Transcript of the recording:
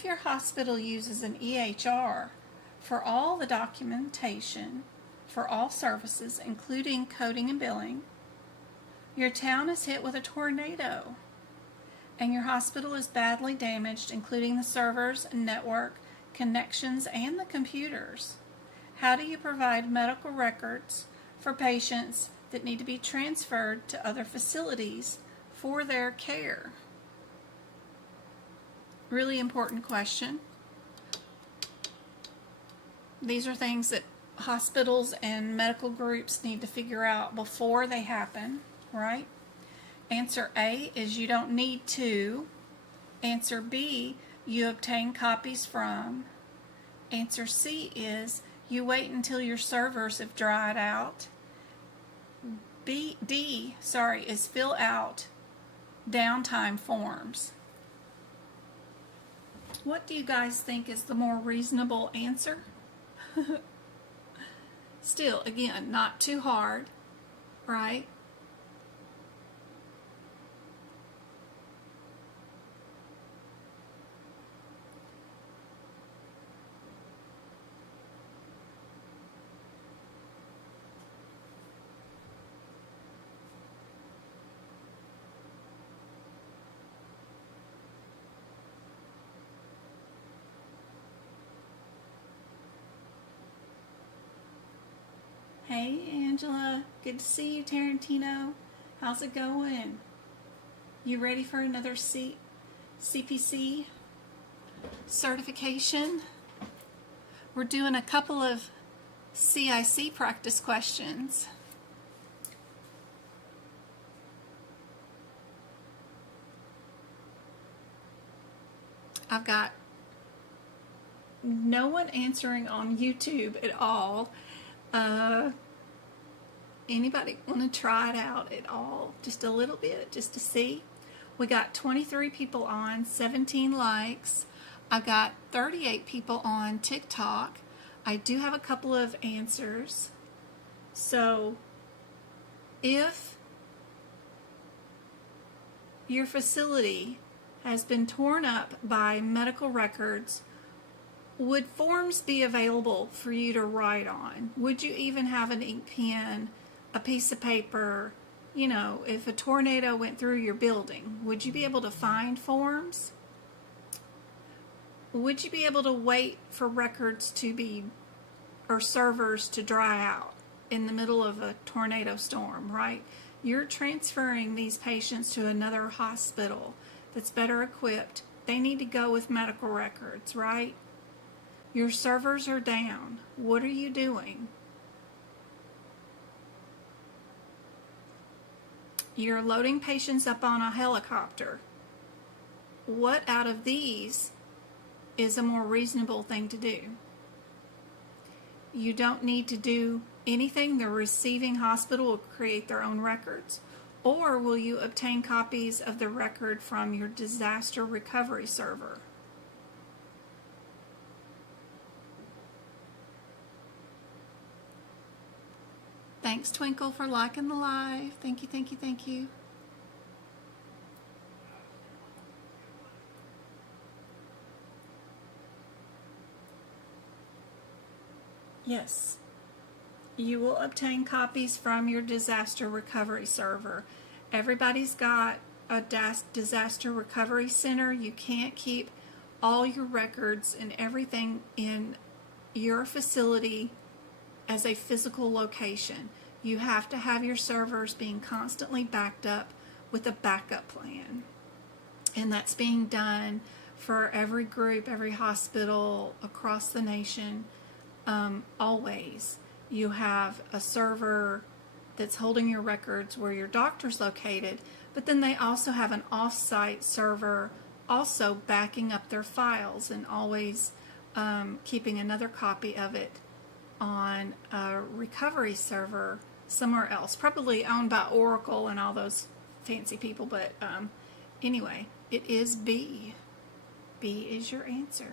If your hospital uses an EHR for all the documentation for all services, including coding and billing, your town is hit with a tornado, and your hospital is badly damaged, including the servers, network, connections, and the computers. How do you provide medical records for patients that need to be transferred to other facilities for their care? Really important question. These are things that hospitals and medical groups need to figure out before they happen, right? Answer A is you don't need to. Answer B, you obtain copies from. Answer C is you wait until your servers have dried out. D is fill out downtime forms. What do you guys think is the more reasonable answer? Still, again, not too hard, right? Hey Angela, good to see you. Tarantino, how's it going? You ready for another CPC certification? We're doing a couple of CIC practice questions. I've got no one answering on YouTube at all. Anybody want to try it out at all? Just a little bit, just to see. We got 23 people on, 17 likes. I've got 38 people on TikTok. I do have a couple of answers. So if your facility has been torn up by medical records, would forms be available for you to write on? Would you even have an ink pen, a piece of paper? You know, if a tornado went through your building, would you be able to find forms? Would you be able to wait for records to be, or servers to dry out in the middle of a tornado storm, right? You're transferring these patients to another hospital that's better equipped. They need to go with medical records, right? Your servers are down. What are you doing? You're loading patients up on a helicopter. What out of these is a more reasonable thing to do? You don't need to do anything. The receiving hospital will create their own records. Or will you obtain copies of the record from your disaster recovery server? Thanks, Twinkle, for liking the live. Thank you, thank you, thank you. Yes, you will obtain copies from your disaster recovery server. Everybody's got a disaster recovery center. You can't keep all your records and everything in your facility as a physical location. You have to have your servers being constantly backed up with a backup plan. And that's being done for every group, every hospital across the nation. Always. You have a server that's holding your records where your doctor's located, but then they also have an off-site server also backing up their files and always keeping another copy of it on a recovery server somewhere else, probably owned by Oracle and all those fancy people, but anyway, it is B. B is your answer.